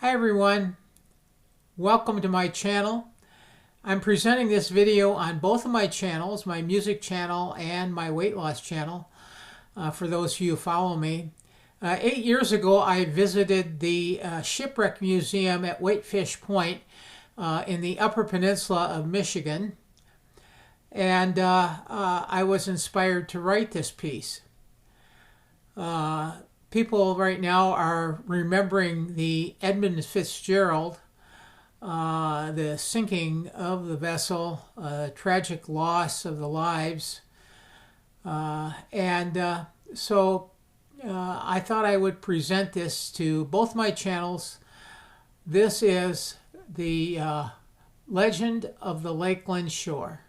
Hi everyone, welcome to my channel. I'm presenting this video on both of my channels, my music channel and my weight loss channel, for those of you who follow me. 8 years ago I visited the Shipwreck Museum at Whitefish Point in the Upper Peninsula of Michigan, and I was inspired to write this piece. People right now are remembering the Edmund Fitzgerald, the sinking of the vessel, tragic loss of the lives. So I thought I would present this to both my channels. This is the Legend of the Lakeland Shore.